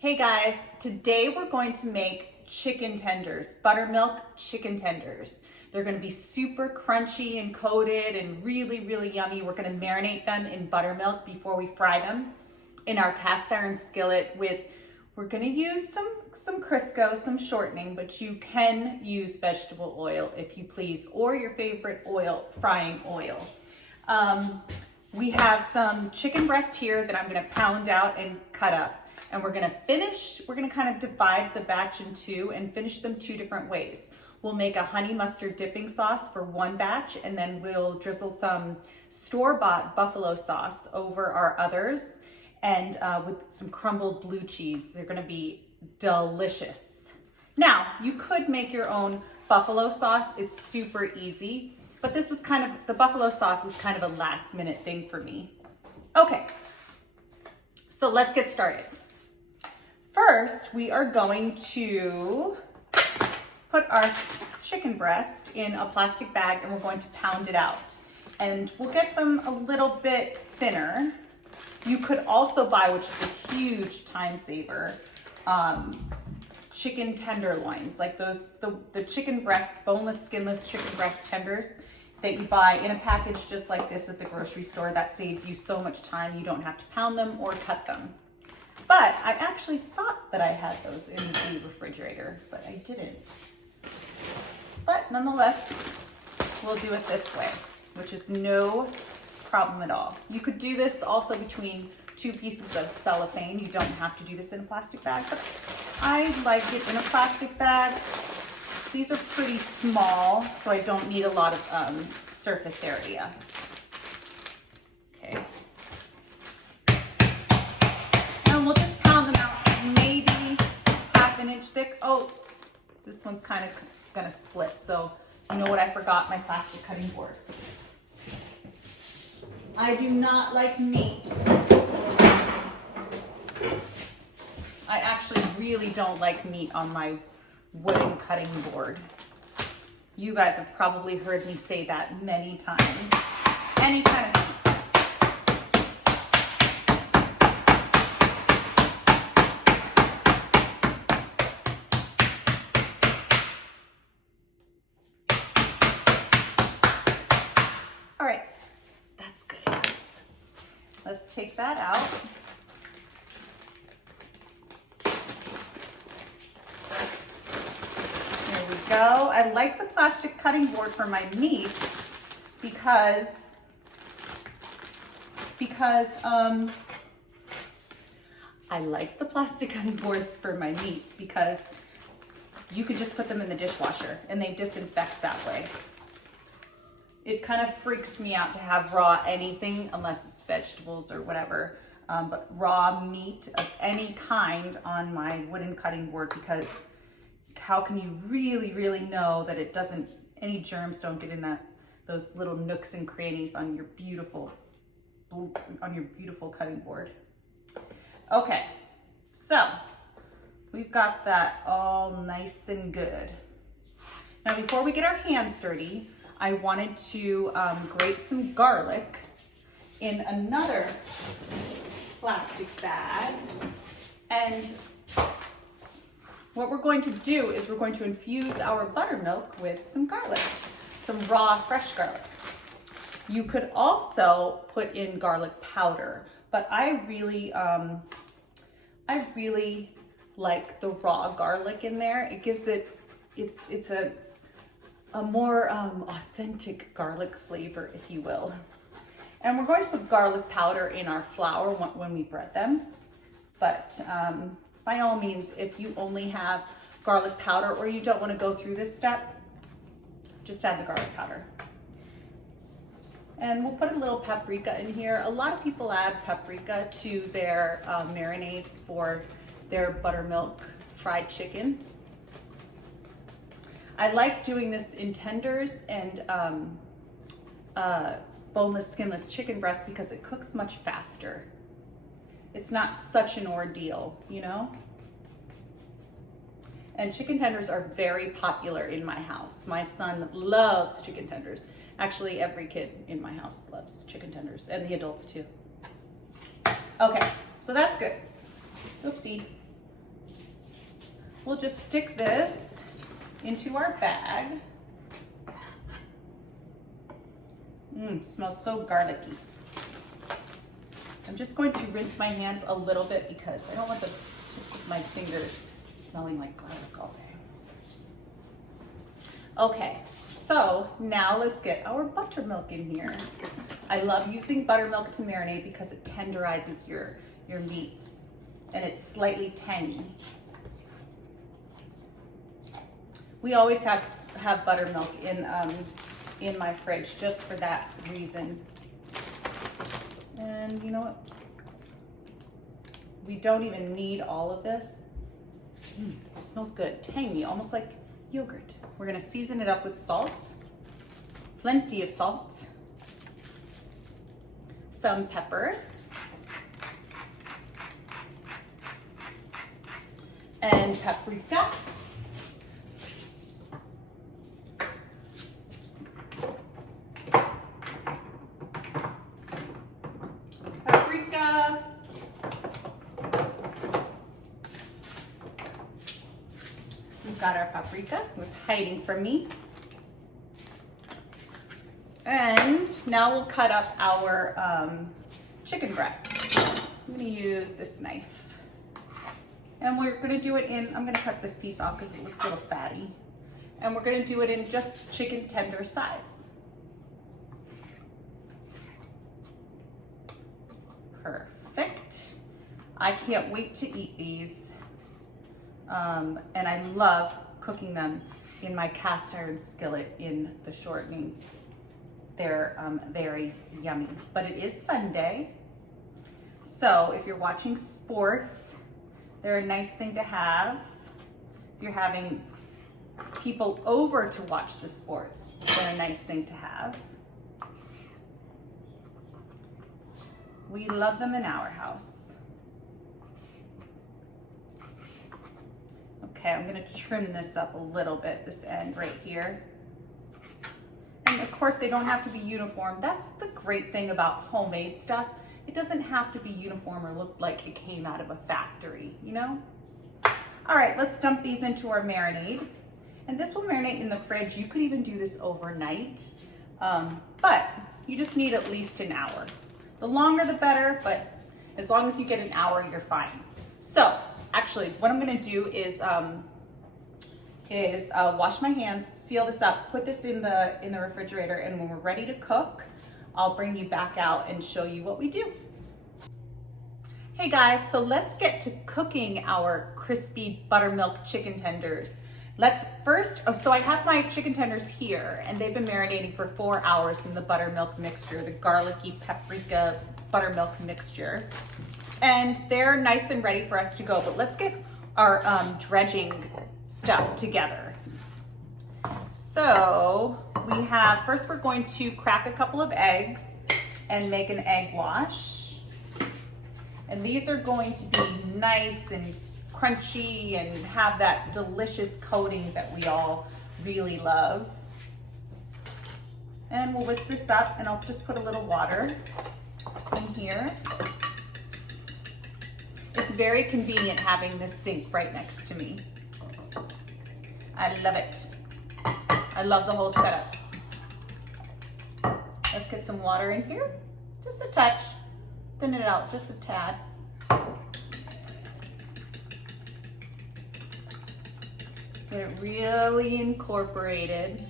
Hey guys, today we're going to make chicken tenders, buttermilk chicken tenders. They're gonna be super crunchy and coated and really, really yummy. We're gonna marinate them in buttermilk before we fry them in our cast iron skillet we're gonna use some Crisco, some shortening, but you can use vegetable oil if you please, or your favorite oil, frying oil. We have some chicken breast here that I'm gonna pound out and cut up. And we're gonna kind of divide the batch in two and finish them two different ways. We'll make a honey mustard dipping sauce for one batch, and then we'll drizzle some store-bought buffalo sauce over our others, and with some crumbled blue cheese. They're gonna be delicious. Now, you could make your own buffalo sauce. It's super easy, but the buffalo sauce was kind of a last minute thing for me. Okay, so let's get started. First, we are going to put our chicken breast in a plastic bag and we're going to pound it out. And we'll get them a little bit thinner. You could also buy, which is a huge time saver, chicken tenderloins, like the chicken breast, boneless, skinless chicken breast tenders that you buy in a package just like this at the grocery store. That saves you so much time. You don't have to pound them or cut them. But I actually thought that I had those in the refrigerator, but I didn't. But nonetheless, we'll do it this way, which is no problem at all. You could do this also between two pieces of cellophane. You don't have to do this in a plastic bag, but I like it in a plastic bag. These are pretty small, so I don't need a lot of surface area. Okay. And we'll just pound them out maybe half an inch thick. Oh, this one's kind of gonna split, so you know what, I forgot my plastic cutting board. I do not like meat. I actually really don't like meat on my wooden cutting board. You guys have probably heard me say that many times. Any kind of meat. All right, that's good enough. Let's take that out. There we go. I like the plastic cutting board for my meats because I like the plastic cutting boards for my meats because you can just put them in the dishwasher and they disinfect that way. It kind of freaks me out to have raw anything unless it's vegetables or whatever, but raw meat of any kind on my wooden cutting board, because how can you really, really know that it doesn't, any germs don't get in those little nooks and crannies on your beautiful cutting board. Okay, so we've got that all nice and good. Now, before we get our hands dirty, I wanted to grate some garlic in another plastic bag. And what we're going to do is we're going to infuse our buttermilk with some garlic, some raw, fresh garlic. You could also put in garlic powder, but I really like the raw garlic in there. It gives it's a more authentic garlic flavor, if you will. And we're going to put garlic powder in our flour when we bread them. But by all means, if you only have garlic powder or you don't want to go through this step, just add the garlic powder. And we'll put a little paprika in here. A lot of people add paprika to their marinades for their buttermilk fried chicken. I like doing this in tenders and boneless, skinless chicken breast because it cooks much faster. It's not such an ordeal, you know? And chicken tenders are very popular in my house. My son loves chicken tenders. Actually, every kid in my house loves chicken tenders, and the adults too. Okay, so that's good. Oopsie. we'll just stick this into our bag. Smells so garlicky. I'm just going to rinse my hands a little bit because I don't want the tips of my fingers smelling like garlic all day. Okay, so now let's get our buttermilk in here. I love using buttermilk to marinate because it tenderizes your meats and it's slightly tangy. We always have buttermilk in my fridge just for that reason. And you know what? We don't even need all of this. It smells good, tangy, almost like yogurt. We're gonna season it up with salt, plenty of salt, some pepper, and paprika. We've got our paprika, it was hiding from me. And now we'll cut up our chicken breast. I'm gonna use this knife. And we're gonna do it in, I'm gonna cut this piece off because it looks a little fatty. And we're gonna do it in just chicken tender size. Perfect. I can't wait to eat these. And I love cooking them in my cast iron skillet in the shortening. They're very yummy, but it is Sunday. So if you're watching sports, they're a nice thing to have. If you're having people over to watch the sports, they're a nice thing to have. We love them in our house. Okay, I'm gonna trim this up a little bit, this end right here. And of course, they don't have to be uniform. That's the great thing about homemade stuff. It doesn't have to be uniform or look like it came out of a factory, you know? All right, let's dump these into our marinade. And this will marinate in the fridge. You could even do this overnight, but you just need at least an hour. The longer the better, but as long as you get an hour, you're fine. So, actually, what I'm gonna do is wash my hands, seal this up, put this in the refrigerator, and when we're ready to cook, I'll bring you back out and show you what we do. Hey guys, so let's get to cooking our crispy buttermilk chicken tenders. Let's first, so I have my chicken tenders here, and they've been marinating for 4 hours in the buttermilk mixture, the garlicky paprika buttermilk mixture. And they're nice and ready for us to go, but let's get our dredging stuff together. So we have, first we're going to crack a couple of eggs and make an egg wash. And these are going to be nice and crunchy and have that delicious coating that we all really love. And we'll whisk this up, and I'll just put a little water in here. It's very convenient having this sink right next to me. I love it. I love the whole setup. Let's get some water in here. Just a touch. Thin it out just a tad. Get it really incorporated.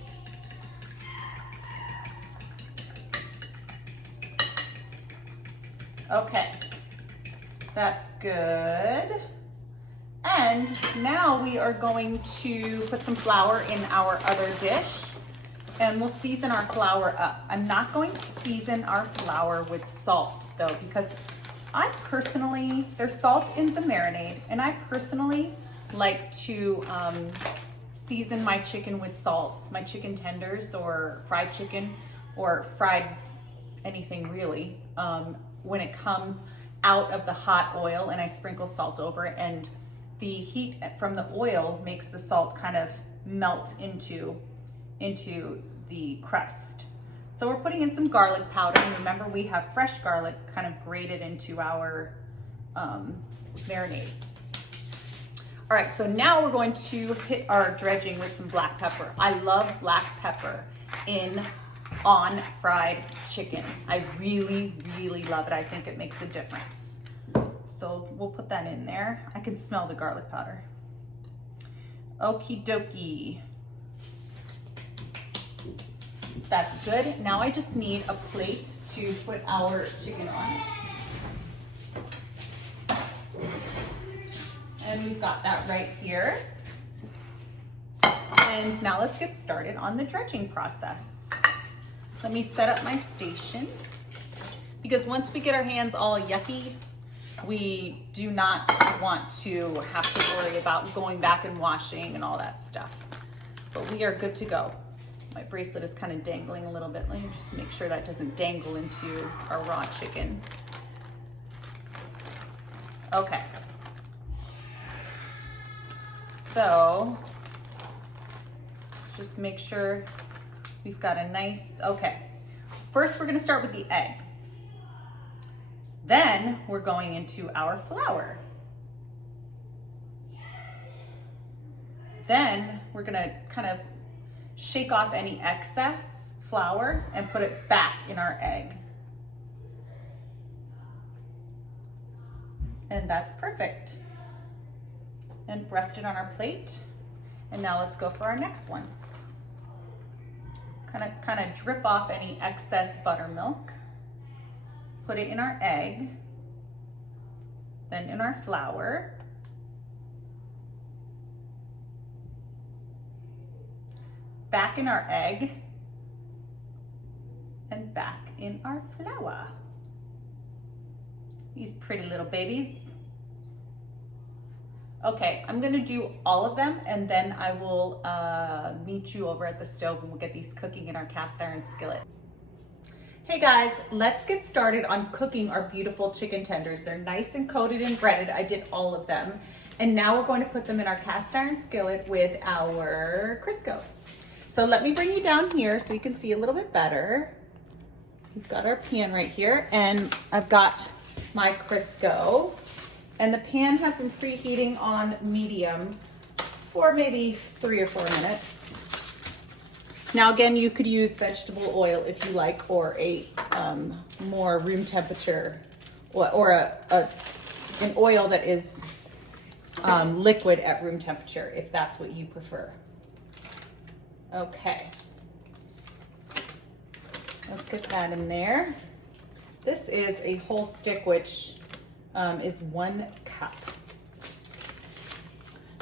Okay, that's good. And now we are going to put some flour in our other dish, and we'll season our flour up. I'm not going to season our flour with salt though, because I personally, there's salt in the marinade, and I personally like to season my chicken with salt, my chicken tenders or fried chicken or fried anything really, when it comes out of the hot oil, and I sprinkle salt over it, and the heat from the oil makes the salt kind of melt into the crust. So we're putting in some garlic powder, and remember we have fresh garlic kind of grated into our marinade. All right, so now we're going to hit our dredging with some black pepper. I love black pepper on fried chicken. I really, really love it. I think it makes a difference. So we'll put that in there. I can smell the garlic powder. Okie dokie. That's good. Now I just need a plate to put our chicken on. And we've got that right here. And now let's get started on the dredging process. Let me set up my station, because once we get our hands all yucky, we do not want to have to worry about going back and washing and all that stuff. But we are good to go. My bracelet is kind of dangling a little bit. Let me just make sure that doesn't dangle into our raw chicken. Okay. So let's just make sure we've got a nice, okay. First, we're gonna start with the egg. Then we're going into our flour. Then we're gonna kind of shake off any excess flour and put it back in our egg. And that's perfect. And rest it on our plate. And now let's go for our next one. Kind of drip off any excess buttermilk. Put it in our egg, then in our flour. Back in our egg, and back in our flour. These pretty little babies. Okay, I'm gonna do all of them, and then I will meet you over at the stove and we'll get these cooking in our cast iron skillet. Hey guys, let's get started on cooking our beautiful chicken tenders. They're nice and coated and breaded. I did all of them. And now we're going to put them in our cast iron skillet with our Crisco. So let me bring you down here so you can see a little bit better. We've got our pan right here, and I've got my Crisco. And the pan has been preheating on medium for maybe 3 or 4 minutes. Now again, you could use vegetable oil if you like, or a more room temperature, or an oil that is liquid at room temperature, if that's what you prefer. Okay, let's get that in there. This is a whole stick, which is 1 cup.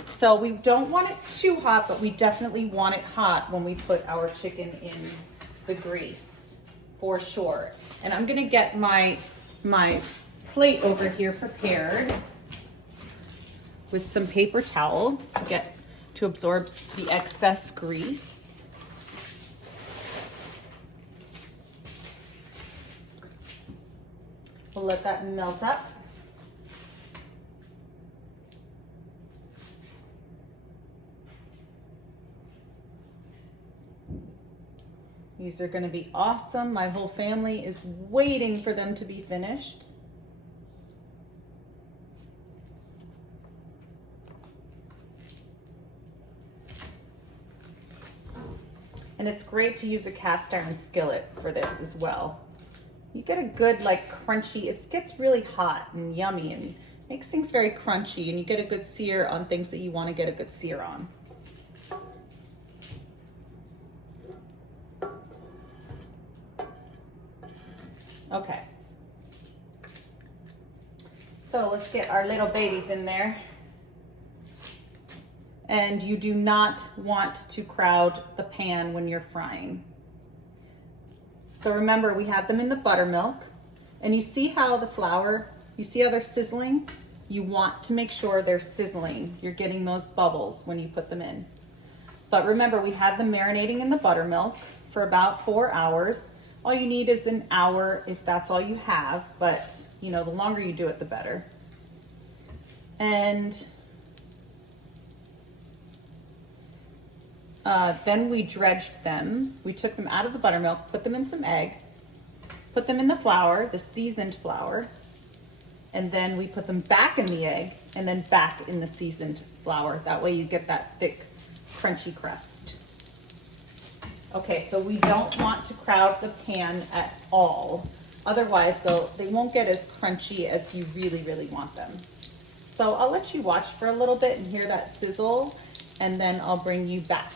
So we don't want it too hot, but we definitely want it hot when we put our chicken in the grease, for sure. And I'm gonna get my plate over here prepared with some paper towel to absorb the excess grease. We'll let that melt up. These are gonna be awesome. My whole family is waiting for them to be finished. And it's great to use a cast iron skillet for this as well. You get a good, like, crunchy, it gets really hot and yummy and makes things very crunchy, and you get a good sear on things that you want to get a good sear on. Okay. So let's get our little babies in there. And you do not want to crowd the pan when you're frying. So remember, we had them in the buttermilk, and you see how the flour, you see how they're sizzling? You want to make sure they're sizzling. You're getting those bubbles when you put them in. But remember, we had them marinating in the buttermilk for about 4 hours. All you need is an hour if that's all you have, but you know, the longer you do it, the better. And then we dredged them. We took them out of the buttermilk, put them in some egg, put them in the flour, the seasoned flour, and then we put them back in the egg and then back in the seasoned flour. That way you get that thick, crunchy crust. Okay, so we don't want to crowd the pan at all. Otherwise, they won't get as crunchy as you really, really want them. So I'll let you watch for a little bit and hear that sizzle, and then I'll bring you back.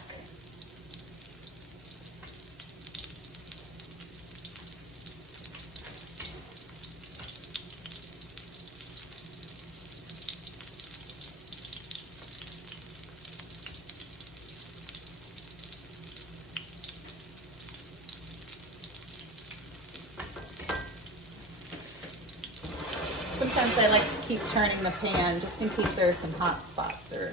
Sometimes I like to keep turning the pan just in case there are some hot spots or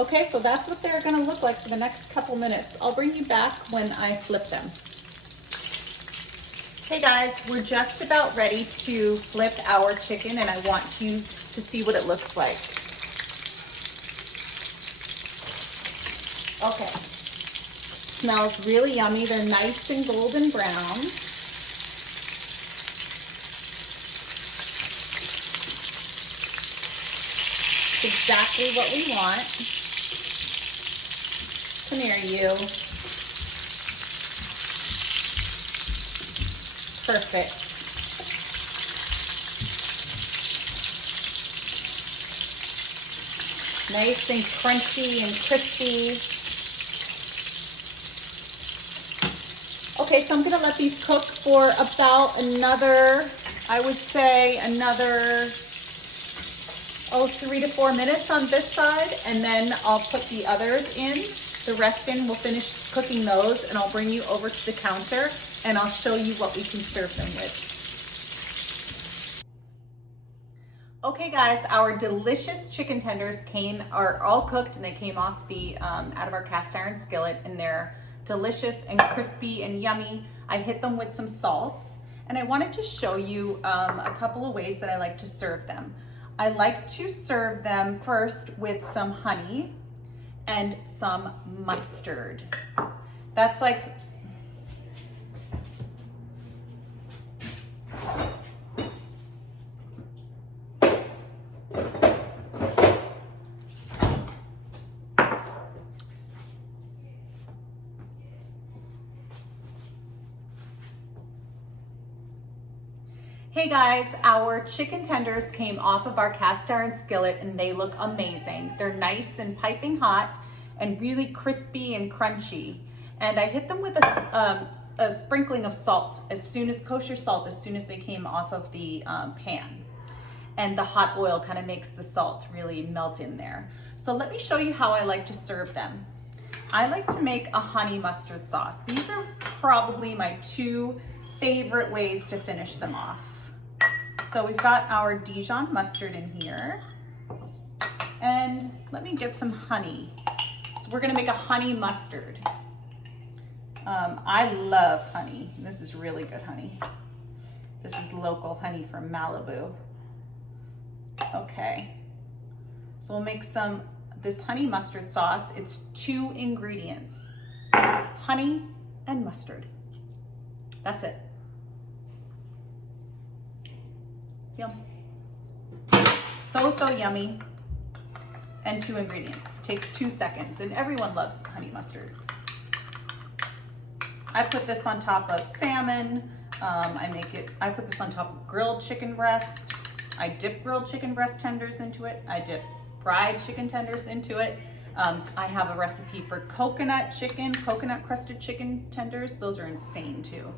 Okay, so that's what they're gonna look like for the next couple minutes. I'll bring you back when I flip them. Hey guys, we're just about ready to flip our chicken, and I want you to see what it looks like. Okay, smells really yummy. They're nice and golden brown. It's exactly what we want. Come here, you. Perfect. Nice and crunchy and crispy. Okay, so I'm gonna let these cook for about another, I would say another 3 to 4 minutes on this side, and then I'll put the others in. The rest in, we'll finish cooking those, and I'll bring you over to the counter and I'll show you what we can serve them with. Okay guys, our delicious chicken tenders are all cooked, and they came off the out of our cast iron skillet, and they're delicious and crispy and yummy. I hit them with some salt, and I wanted to show you a couple of ways that I like to serve them. I like to serve them first with some honey and some mustard. That's like, hey guys, our chicken tenders came off of our cast iron skillet, and they look amazing. They're nice and piping hot and really crispy and crunchy. And I hit them with a sprinkling of salt, kosher salt, as soon as they came off of the pan. And the hot oil kind of makes the salt really melt in there. So let me show you how I like to serve them. I like to make a honey mustard sauce. These are probably my 2 favorite ways to finish them off. So we've got our Dijon mustard in here, and let me get some honey. So we're gonna make a honey mustard. I love honey. This is really good honey. This is local honey from Malibu. Okay, so we'll make this honey mustard sauce. It's 2 ingredients, honey and mustard. That's it. Yum. So yummy. And 2 ingredients. Takes 2 seconds, and everyone loves honey mustard. I put this on top of salmon. I put this on top of grilled chicken breast. I dip grilled chicken breast tenders into it. I dip fried chicken tenders into it. I have a recipe for coconut crusted chicken tenders. Those are insane too.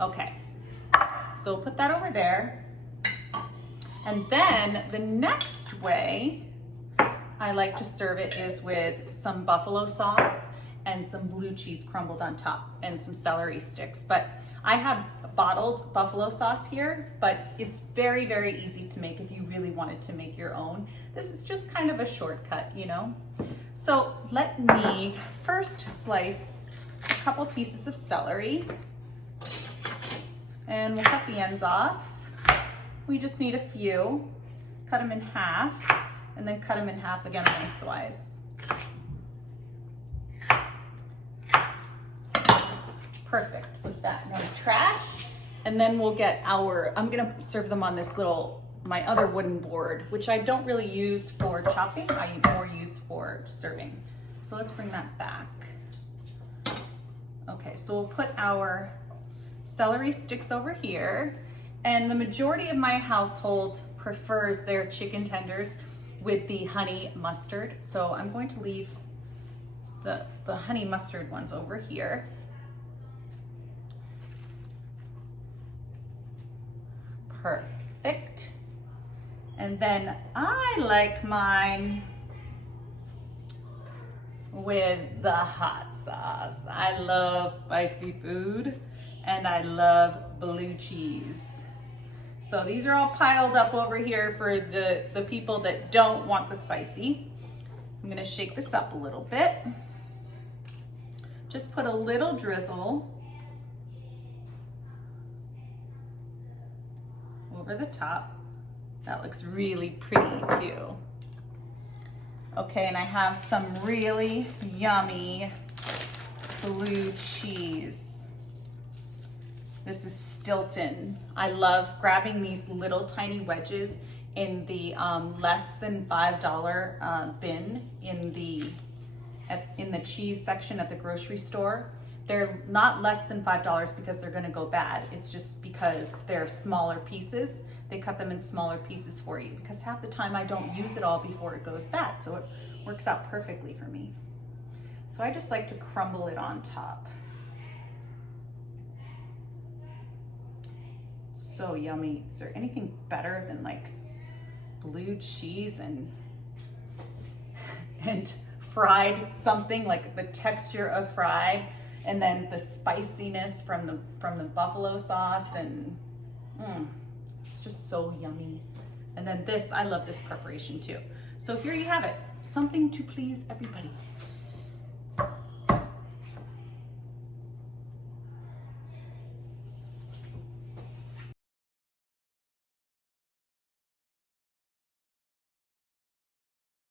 Okay, so we'll put that over there. And then the next way I like to serve it is with some buffalo sauce and some blue cheese crumbled on top and some celery sticks. But I have bottled buffalo sauce here, but it's very, very easy to make if you really wanted to make your own. This is just kind of a shortcut, you know? So let me first slice a couple pieces of celery, and we'll cut the ends off. We just need a few. Cut them in half, and then cut them in half again lengthwise. Perfect with that. No trash. And then we'll get I'm gonna serve them on this my other wooden board, which I don't really use for chopping, I more use for serving. So let's bring that back. Okay, so we'll put our celery sticks over here, and the majority of my household prefers their chicken tenders with the honey mustard. So I'm going to leave the honey mustard ones over here. Perfect. And then I like mine with the hot sauce. I love spicy food, and I love blue cheese. So these are all piled up over here for the people that don't want the spicy. I'm gonna shake this up a little bit. Just put a little drizzle over the top. That looks really pretty too. Okay, and I have some really yummy blue cheese. This is Stilton. I love grabbing these little tiny wedges in the less than $5 bin in the cheese section at the grocery store. They're not less than $5 because they're gonna go bad. It's just because they're smaller pieces. They cut them in smaller pieces for you because half the time I don't use it all before it goes bad. So it works out perfectly for me. So I just like to crumble it on top. So yummy. Is there anything better than like blue cheese and fried something, like the texture of fried, and then the spiciness from the buffalo sauce, and it's just so yummy. And then this, I love this preparation too. So here you have it, something to please everybody.